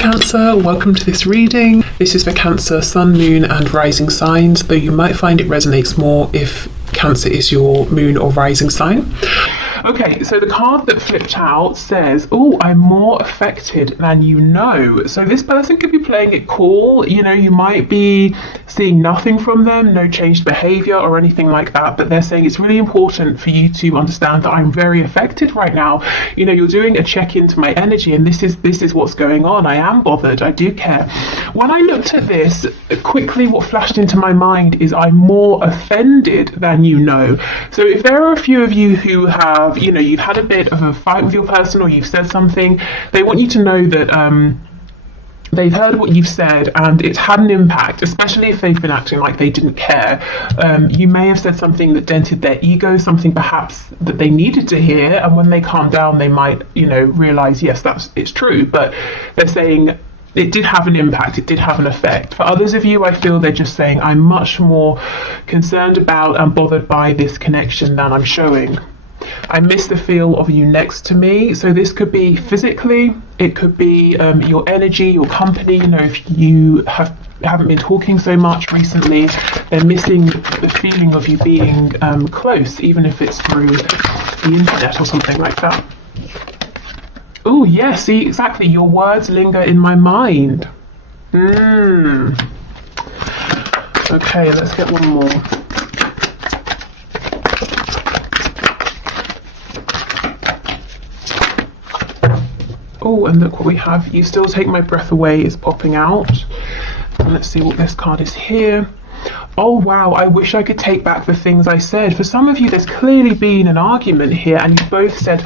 Cancer, welcome to this reading. This is for Cancer, Sun, Moon and Rising signs, though you might find it resonates more if Cancer is your moon or rising sign. Okay, so the card that flipped out says, oh, I'm more affected than you know. So this person could be playing it cool. You know, you might be seeing nothing from them, no changed behavior or anything like that, but they're saying it's really important for you to understand that I'm very affected right now. You know, you're doing a check into my energy, and this is what's going on. I am bothered. I do care. When I looked at this, quickly what flashed into my mind is I'm more offended than you know. So if there are a few of you who have, you know, you've had a bit of a fight with your person, or you've said something, they want you to know that they've heard what you've said and it's had an impact, especially if they've been acting like they didn't care. You may have said something that dented their ego, something perhaps that they needed to hear, and when they calm down they might, you know, realize, yes, it's true, but they're saying it did have an impact, it did have an effect. For others of you, I feel they're just saying, I'm much more concerned about and bothered by this connection than I'm showing. I miss the feel of you next to me. So this could be physically, it could be your energy, your company. You know, if you haven't been talking so much recently, they're missing the feeling of you being close, even if it's through the internet or something like that. Oh yes, see, exactly, your words linger in my mind. Okay, let's get one more. Oh, and look what we have. You still take my breath away is popping out. And let's see what this card is here. Oh wow, I wish I could take back the things I said. For some of you, there's clearly been an argument here, and you both said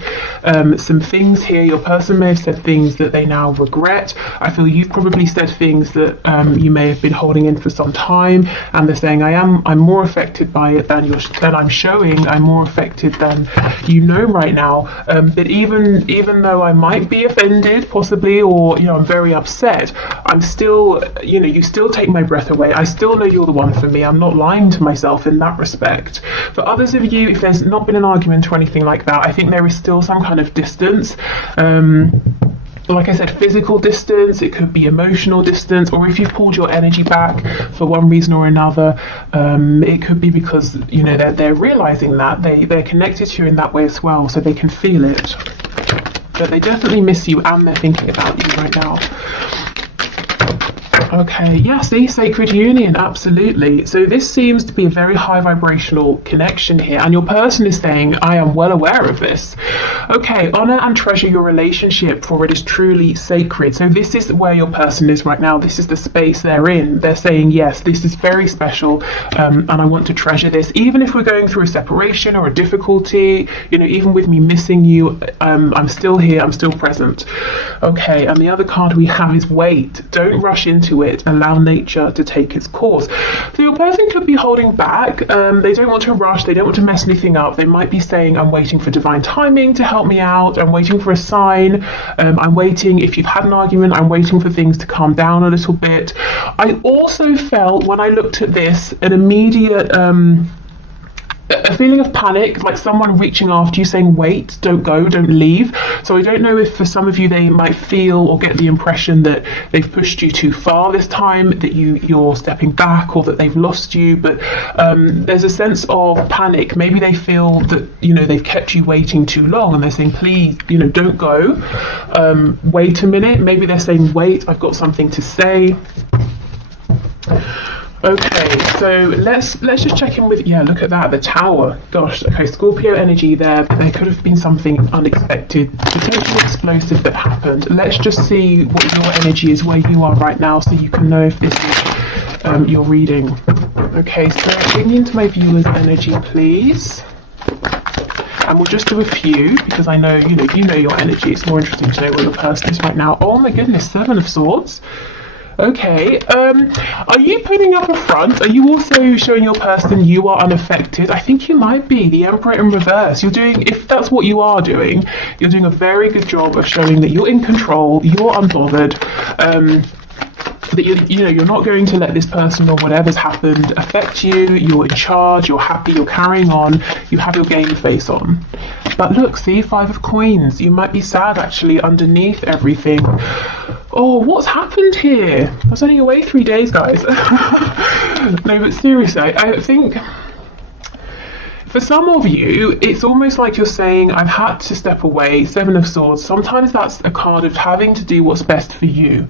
some things here. Your person may have said things that they now regret. I feel you've probably said things that you may have been holding in for some time, and they're saying, I'm more affected by it than I'm showing. I'm more affected than you know right now. But even though I might be offended, possibly, or you know, I'm very upset, I'm still, you know, you still take my breath away. I still know you're the one for me. I'm not lying to myself in that respect. For others of you, if there's not been an argument or anything like that, I think there is still some kind of distance. Like I said, physical distance, it could be emotional distance, or if you've pulled your energy back for one reason or another, it could be because, you know, they're realizing that they're connected to you in that way as well, so they can feel it. But they definitely miss you, and they're thinking about you right now. Okay, yeah, see, sacred union, absolutely. So this seems to be a very high vibrational connection here, and your person is saying, I am well aware of this. Okay, honor and treasure your relationship, for it is truly sacred. So this is where your person is right now. This is the space they're in. They're saying, yes, this is very special, and I want to treasure this. Even if we're going through a separation or a difficulty, you know, even with me missing you, I'm still here, I'm still present. Okay, and the other card we have is wait. Don't rush into it. Allow nature to take its course. So your person could be holding back. They don't want to rush. They don't want to mess anything up. They might be saying, I'm waiting for divine timing to help me out. I'm waiting for a sign. I'm waiting, if you've had an argument, I'm waiting for things to calm down a little bit. I also felt, when I looked at this, an immediate a feeling of panic, like someone reaching after you saying, wait, don't go, don't leave. So I don't know if for some of you they might feel or get the impression that they've pushed you too far this time, that you're stepping back, or that they've lost you, but there's a sense of panic. Maybe they feel that, you know, they've kept you waiting too long, and they're saying, please, you know, don't go, wait a minute. Maybe they're saying, wait, I've got something to say. Okay, so let's just check in with, yeah, look at that, the Tower. Gosh, okay, Scorpio energy there, but there could have been something unexpected, potentially explosive that happened. Let's just see what your energy is where you are right now, so you can know if this is your reading. Okay, so bring into my viewer's energy, please. And we'll just do a few, because I know, you know your energy. It's more interesting to know where your person is right now. Oh my goodness, Seven of Swords. Okay, are you putting up a front? Are you also showing your person you are unaffected? I think you might be. The Emperor in reverse. You're doing, if that's what you are doing, you're doing a very good job of showing that you're in control, you're unbothered, that you're not going to let this person or whatever's happened affect you. You're in charge, you're happy, you're carrying on, you have your game face on. But look, see, Five of Coins. You might be sad actually underneath everything. Oh, what's happened here? I was only away 3 days, guys. No, but seriously, I think for some of you, it's almost like you're saying, I've had to step away. Seven of Swords. Sometimes that's a card of having to do what's best for you.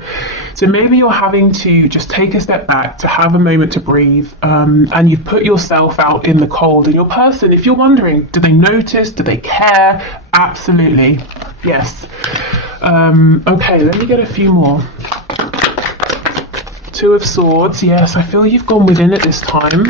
So maybe you're having to just take a step back, to have a moment to breathe, and you've put yourself out in the cold. And your person, if you're wondering, do they notice? Do they care? Absolutely. Yes. Okay, let me get a few more. Two of Swords. Yes, I feel you've gone within it this time.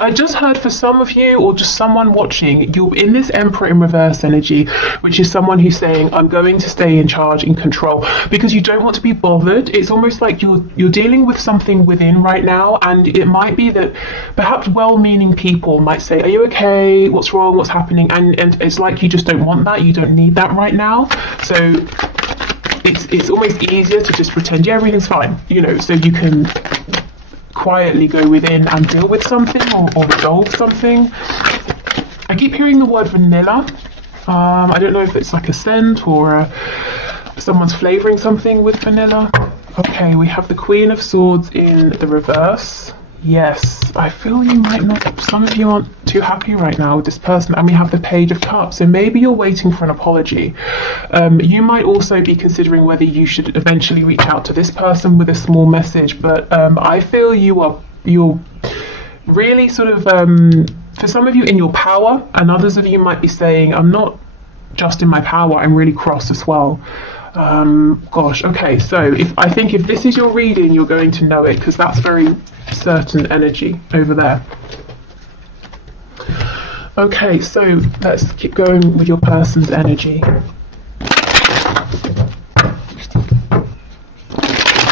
I just heard for some of you, or just someone watching, you're in this Emperor in reverse energy, which is someone who's saying, I'm going to stay in charge, in control, because you don't want to be bothered. It's almost like you're dealing with something within right now, and it might be that perhaps well-meaning people might say, are you okay? What's wrong? What's happening? And it's like you just don't want that. You don't need that right now. So it's almost easier to just pretend, yeah, everything's fine, you know, so you can quietly go within and deal with something or resolve something. I keep hearing the word vanilla. I don't know if it's like a scent or someone's flavouring something with vanilla. Okay, we have the Queen of Swords in the reverse. Yes, I feel you might not, some of you aren't too happy right now with this person. And we have the Page of Cups, so maybe you're waiting for an apology. You might also be considering whether you should eventually reach out to this person with a small message, but I feel you're really sort of, for some of you, in your power, and others of you might be saying, I'm not just in my power, I'm really cross as well. Gosh, okay, so I think if this is your reading, you're going to know it, because that's very certain energy over there. Okay, so let's keep going with your person's energy. I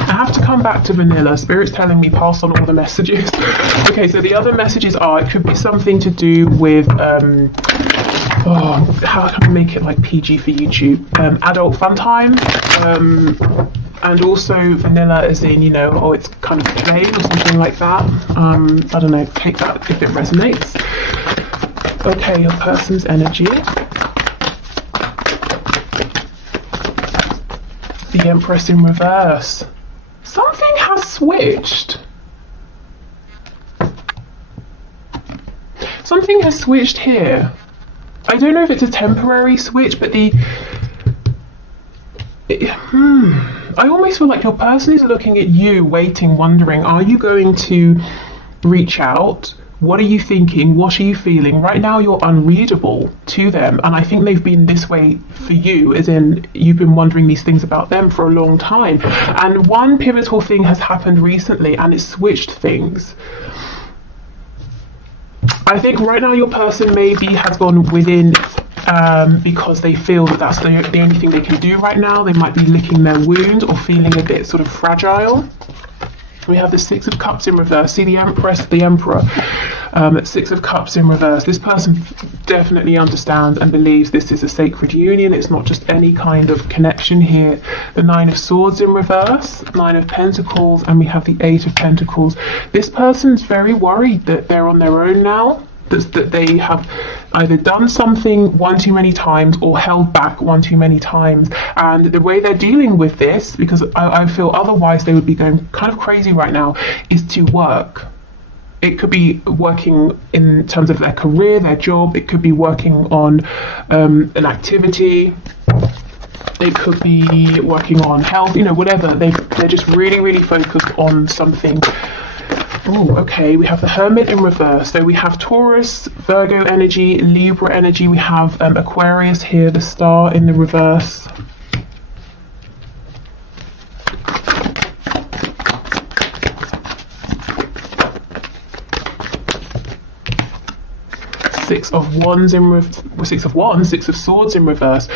have to come back to vanilla. Spirit's telling me pass on all the messages. Okay, so the other messages are, it could be something to do with how can I make it like PG for YouTube? Adult fun time, and also vanilla as in, you know, oh, it's kind of plain or something like that. I don't know, take that if it resonates. Okay, your person's energy. The Empress in reverse. Something has switched. Something has switched here. I don't know if it's a temporary switch, but I almost feel like your person is looking at you, waiting, wondering, are you going to reach out? What are you thinking? What are you feeling? Right now you're unreadable to them, and I think they've been this way for you, as in you've been wondering these things about them for a long time. And one pivotal thing has happened recently, and it's switched things. I think right now your person maybe has gone within because they feel that that's the only thing they can do right now. They might be licking their wound or feeling a bit sort of fragile. We have the Six of Cups in reverse. See the Empress, the Emperor. Six of Cups in reverse. This person definitely understands and believes this is a sacred union. It's not just any kind of connection here. The Nine of Swords in reverse, Nine of Pentacles, and we have the Eight of Pentacles. This person's very worried that they're on their own now. That they have either done something one too many times or held back one too many times. And the way they're dealing with this, because I feel otherwise they would be going kind of crazy right now, is to work. It could be working in terms of their career, their job. It could be working on an activity. It could be working on health, you know, whatever. They're just really, really focused on something. Oh, okay, we have the Hermit in reverse. So we have Taurus, Virgo energy, Libra energy. We have Aquarius here, the Star in the reverse. Six of Swords in reverse.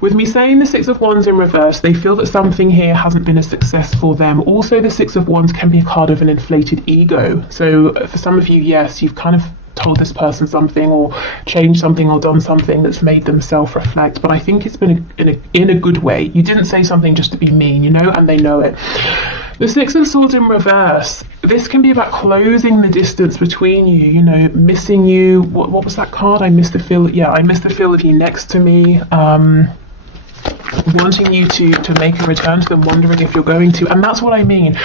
With me saying the Six of Wands in reverse, they feel that something here hasn't been a success for them. Also, the Six of Wands can be a card of an inflated ego. So for some of you, yes, you've kind of told this person something or changed something or done something that's made them self-reflect, but I think it's been in a good way. You didn't say something just to be mean, you know, and they know it. The Six of Swords in reverse, this can be about closing the distance between you, you know, missing you. What was that card? I miss the feel of you next to me. wanting you to make a return to them, wondering if you're going to. And that's what I mean.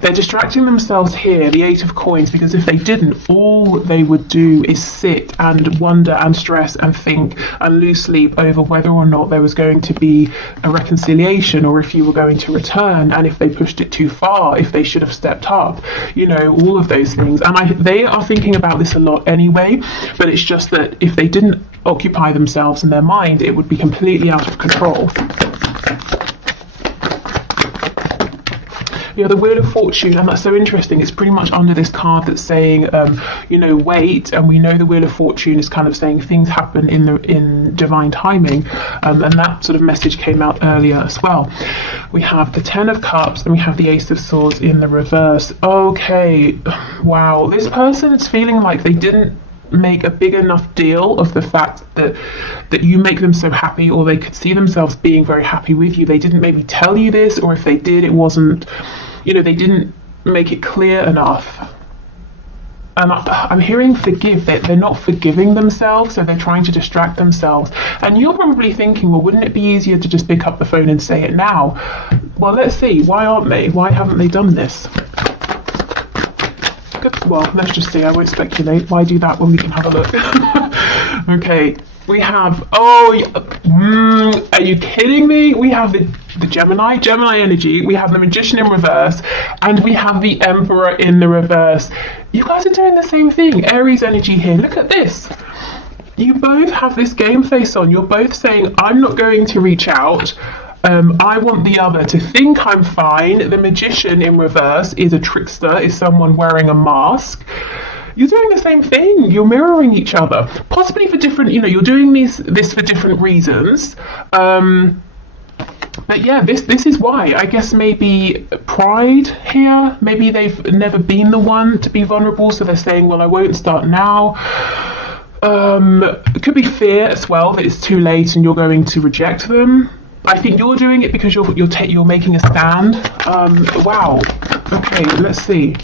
They're distracting themselves here, the 8 of coins, because if they didn't, all they would do is sit and wonder and stress and think and lose sleep over whether or not there was going to be a reconciliation, or if you were going to return, and if they pushed it too far, if they should have stepped up, you know, all of those things. And they are thinking about this a lot anyway, but it's just that if they didn't occupy themselves in their mind, it would be completely out of control. Yeah, the Wheel of Fortune, and that's so interesting. It's pretty much under this card that's saying, you know, wait. And we know the Wheel of Fortune is kind of saying things happen in divine timing, and that sort of message came out earlier as well. We have the 10 of Cups and we have the Ace of Swords in the reverse. Okay, wow. This person is feeling like they didn't make a big enough deal of the fact that you make them so happy, or they could see themselves being very happy with you. They didn't maybe tell you this, or if they did, it wasn't, you know, they didn't make it clear enough. And I'm hearing forgive. They're not forgiving themselves, so they're trying to distract themselves. And you're probably thinking, well, wouldn't it be easier to just pick up the phone and say it now? Well, let's see. Why aren't they? Why haven't they done this? Well, let's just see. I won't speculate. Why do that when we can have a look? Okay, we have, are you kidding me? We have the Gemini energy, we have the Magician in reverse, and we have the Emperor in the reverse. You guys are doing the same thing. Aries energy here. Look at this. You both have this game face on. You're both saying, I'm not going to reach out. I want the other to think I'm fine. The Magician in reverse is a trickster, is someone wearing a mask. You're doing the same thing. You're mirroring each other, possibly for different, you know, you're doing this for different reasons. But yeah, this is why. I guess maybe pride here. Maybe they've never been the one to be vulnerable, so they're saying, well, I won't start now. It could be fear as well, that it's too late and you're going to reject them. I think you're doing it because you're making a stand. Wow. Okay, let's see.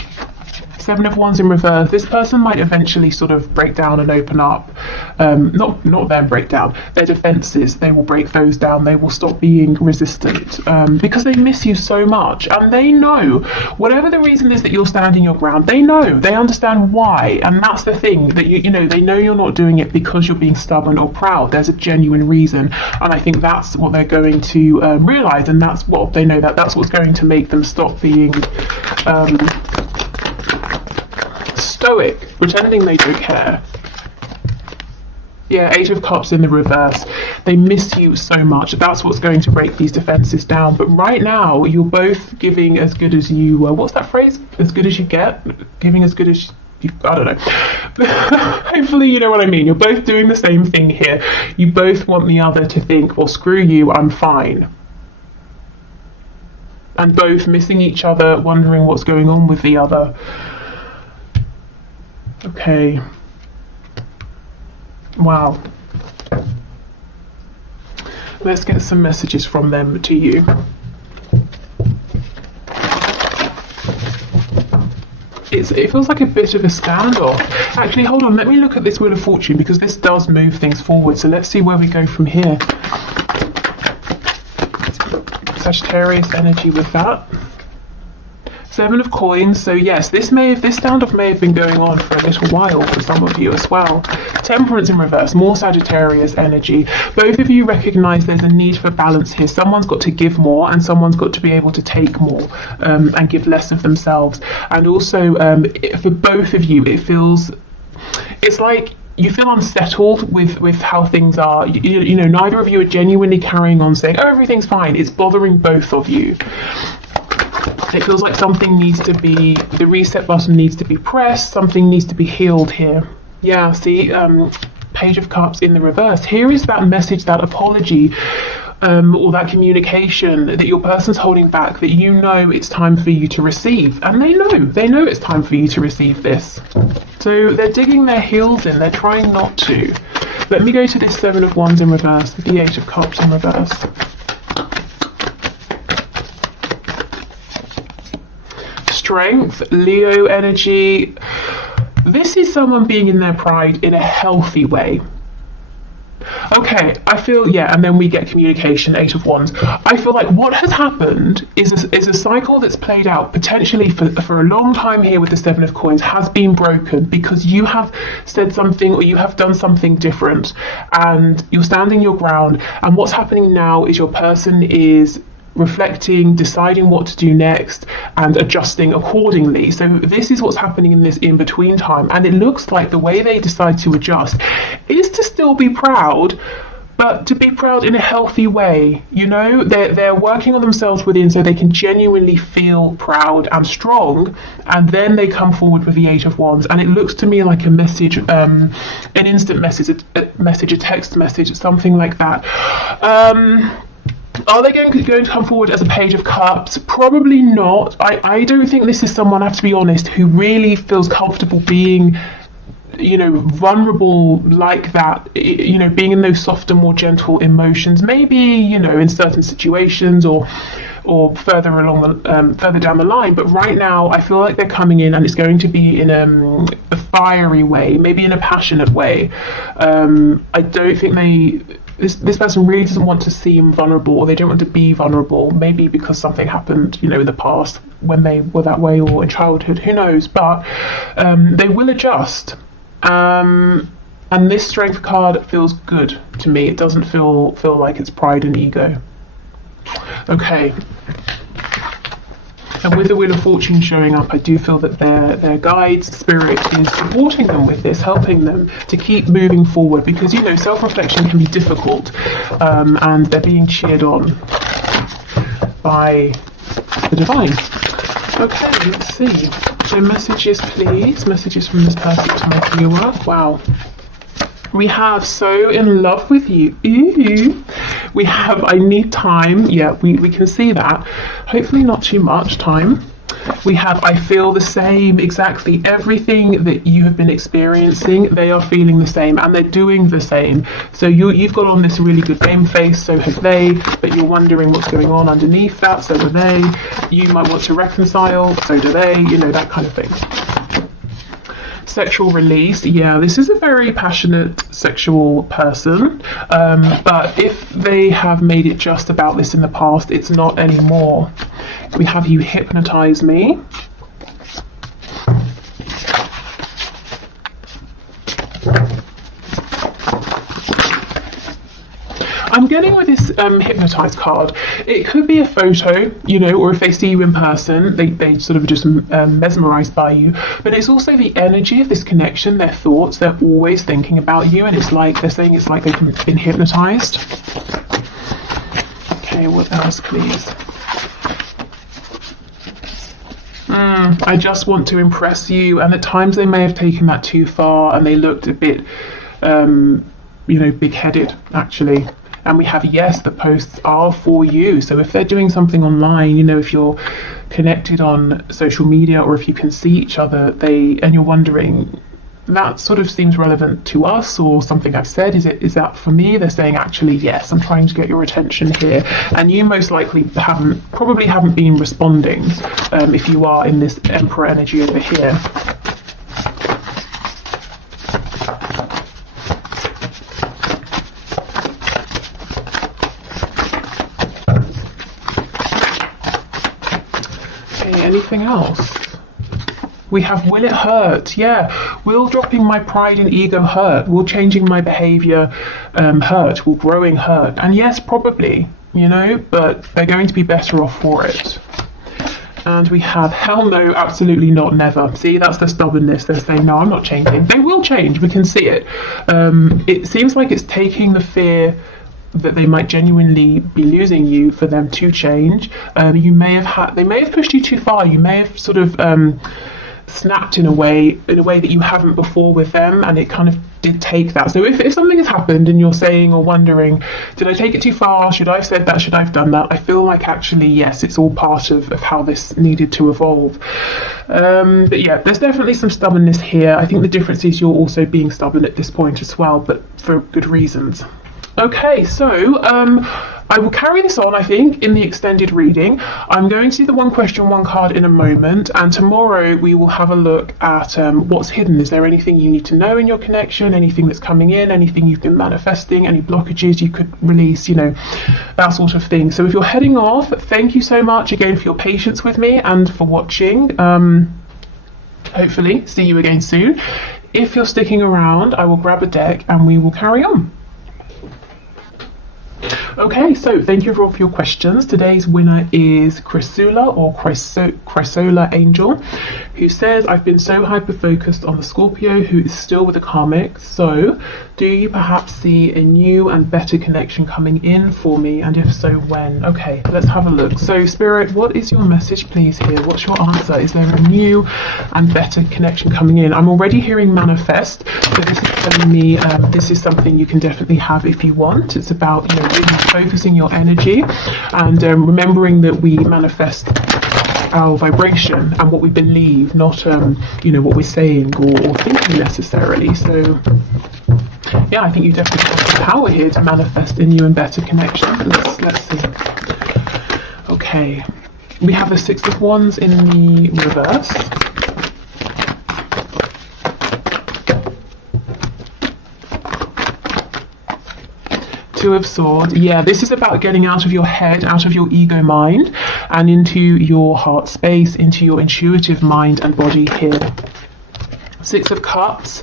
7 of Wands in reverse. This person might eventually sort of break down and open up. Not them break down. Their defenses, they will break those down. They will stop being resistant because they miss you so much. And they know, whatever the reason is that you're standing your ground, they know, they understand why. And that's the thing, that you know, they know you're not doing it because you're being stubborn or proud. There's a genuine reason. And I think that's what they're going to realize. And that's what they know, that's what's going to make them stop being stoic, pretending they don't care. Yeah, 8 of Cups in the reverse. They miss you so much. That's what's going to break these defenses down. But right now, you're both giving as good as you, what's that phrase? As good as you get? Giving as good as you, I don't know. Hopefully you know what I mean. You're both doing the same thing here. You both want the other to think, well, screw you, I'm fine. And both missing each other, wondering what's going on with the other. Okay. Wow. Let's get some messages from them to you. It feels like a bit of a standoff. Actually, hold on. Let me look at this Wheel of Fortune, because this does move things forward. So let's see where we go from here. Sagittarius energy with that. 7 of Coins. So yes, this standoff may have been going on for a little while for some of you as well. Temperance in reverse, more Sagittarius energy. Both of you recognize there's a need for balance here. Someone's got to give more and someone's got to be able to take more and give less of themselves. And also for both of you, it's like you feel unsettled with how things are. You know, neither of you are genuinely carrying on saying, oh, everything's fine. It's bothering both of you. It feels like something needs to be, the reset button needs to be pressed, something needs to be healed here. Yeah, see, Page of Cups in the reverse. Here is that message, that apology, or that communication that your person's holding back, that you know it's time for you to receive. And they know it's time for you to receive this. So they're digging their heels in, they're trying not to. Let me go to this 7 of Wands in reverse, the 8 of Cups in reverse. Strength, Leo energy. This is someone being in their pride in a healthy way. Okay, I feel, yeah, and then we get communication, Eight of Wands. I feel like what has happened is a cycle that's played out potentially for a long time here with the Seven of Coins has been broken because you have said something or you have done something different and you're standing your ground. And what's happening now is your person is reflecting, deciding what to do next, and adjusting accordingly. So this is what's happening in this in between time, and it looks like the way they decide to adjust is to still be proud, but to be proud in a healthy way. You know, they're working on themselves within so they can genuinely feel proud and strong, and then they come forward with the Eight of Wands, and it looks to me like a message, an instant message, a text message, something like that. Are they going to come forward as a Page of Cups? Probably not. I don't think this is someone, I have to be honest, who really feels comfortable being, you know, vulnerable like that, you know, being in those softer, more gentle emotions, maybe, you know, in certain situations or further along the further down the line. But right now I feel like they're coming in and it's going to be in a fiery way, maybe in a passionate way. I don't think this person really doesn't want to seem vulnerable, or they don't want to be vulnerable, maybe because something happened, you know, in the past when they were that way, or in childhood, who knows. But they will adjust, and this Strength card feels good to me. It doesn't feel like it's pride and ego. Okay, and with the Wheel of Fortune showing up, I do feel that their guides, spirit, is supporting them with this, helping them to keep moving forward, because, you know, self-reflection can be difficult, and they're being cheered on by the divine. Okay, let's see. So messages, please. Messages from this person to make you work. Wow. We have So in Love with You. Ooh. We have I Need Time. Yeah, we can see that. Hopefully not too much time. We have I Feel the Same. Exactly everything that you have been experiencing, they are feeling the same and they're doing the same. So you've got on this really good game face, so have they, but you're wondering what's going on underneath that, so do they. You might want to reconcile, so do they, you know, that kind of thing. Sexual release, yeah, this is a very passionate sexual person, but if they have made it just about this in the past, it's not anymore. We have You Hypnotize Me. I'm getting with this hypnotized card, it could be a photo, you know, or if they see you in person, they sort of just mesmerized by you, but it's also the energy of this connection, their thoughts, they're always thinking about you, and it's like they're saying it's like they've been hypnotized. Okay, what else, please? I just want to impress you, and at times they may have taken that too far and they looked a bit, you know, big-headed, actually. And we have Yes, the posts are for you. So if they're doing something online, you know, if you're connected on social media or if you can see each other, and you're wondering, that sort of seems relevant to us or something I've said, is that for me? They're saying, actually, yes, I'm trying to get your attention here. And you most likely probably haven't been responding if you are in this Emperor energy over here. Anything else? We have Will It Hurt? Yeah, will dropping my pride and ego hurt? Will changing my behavior hurt? Will growing hurt? And yes, probably, you know, but they're going to be better off for it. And we have Hell No, Absolutely Not, Never. See, that's the stubbornness. They're saying, no, I'm not changing. They will change, we can see it. It seems like it's taking the fear that they might genuinely be losing you for them to change. They may have pushed you too far. You may have sort of snapped in a way that you haven't before with them, and it kind of did take that. So if something has happened and you're saying or wondering, did I take it too far? Should I have said that? Should I have done that? I feel like actually, yes, it's all part of how this needed to evolve. But yeah, there's definitely some stubbornness here. I think the difference is you're also being stubborn at this point as well, but for good reasons. Okay, so I will carry this on, I think, in the extended reading. I'm going to do the one question, one card in a moment, and tomorrow we will have a look at what's hidden. Is there anything you need to know in your connection, anything that's coming in, anything you've been manifesting, any blockages you could release, you know, that sort of thing. So if you're heading off, thank you so much again for your patience with me and for watching. Hopefully see you again soon. If you're sticking around, I will grab a deck and we will carry on. Okay, so thank you for all of your questions. Today's winner is Chrysula, or Chrysola Angel, who says, I've been so hyper-focused on the Scorpio who is still with the karmic, so do you perhaps see a new and better connection coming in for me, and if so, when? Okay, let's have a look. So Spirit, what is your message please here? What's your answer? Is there a new and better connection coming in? I'm already hearing manifest, so this is telling me this is something you can definitely have if you want. It's about, you know, really focusing your energy and remembering that we manifest our vibration and what we believe, not you know, what we're saying or thinking necessarily. So yeah, I think you definitely have the power here to manifest a new and better connection. Let's see. Okay, we have the Six of Wands in the reverse. Two of Swords. Yeah, this is about getting out of your head, out of your ego mind, and into your heart space, into your intuitive mind and body here. Six of Cups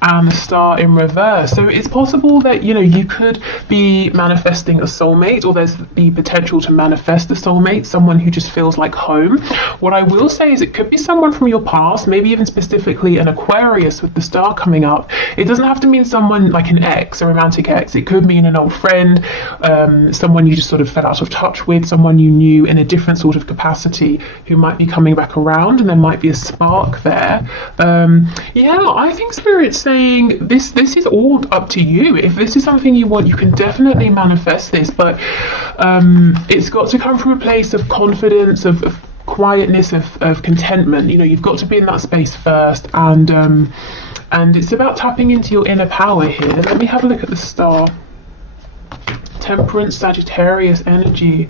and the Star in reverse. So it's possible that, you know, you could be manifesting a soulmate, or there's the potential to manifest a soulmate, someone who just feels like home. What I will say is it could be someone from your past, maybe even specifically an Aquarius with the Star coming up. It doesn't have to mean someone like an ex, a romantic ex. It could mean an old friend, someone you just sort of fell out of touch with, someone you knew in a different sort of capacity who might be coming back around, and there might be a spark there. Yeah, I think Spirit's saying this is all up to you. If this is something you want, you can definitely manifest this, but it's got to come from a place of confidence, of quietness, of contentment. You know, you've got to be in that space first, and it's about tapping into your inner power here. Let me have a look at the Star. Temperance, Sagittarius energy.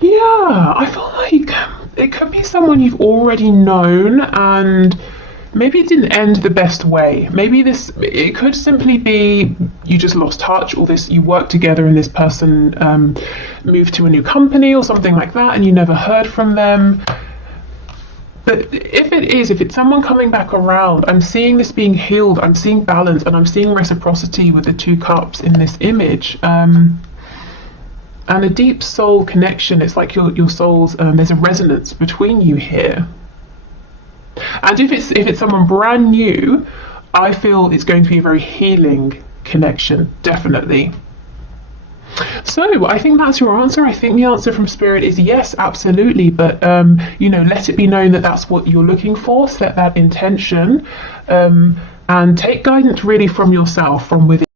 Yeah, I feel like it could be someone you've already known, and maybe it didn't end the best way. Maybe it could simply be you just lost touch, or you worked together and this person moved to a new company or something like that and you never heard from them. But if it's someone coming back around, I'm seeing this being healed, I'm seeing balance, and I'm seeing reciprocity with the Two Cups in this image. And a deep soul connection. It's like your souls, there's a resonance between you here. And if it's someone brand new, I feel it's going to be a very healing connection, definitely. So I think that's your answer. I think the answer from Spirit is yes, absolutely. But you know, let it be known that that's what you're looking for. Set that intention, and take guidance really from yourself, from within.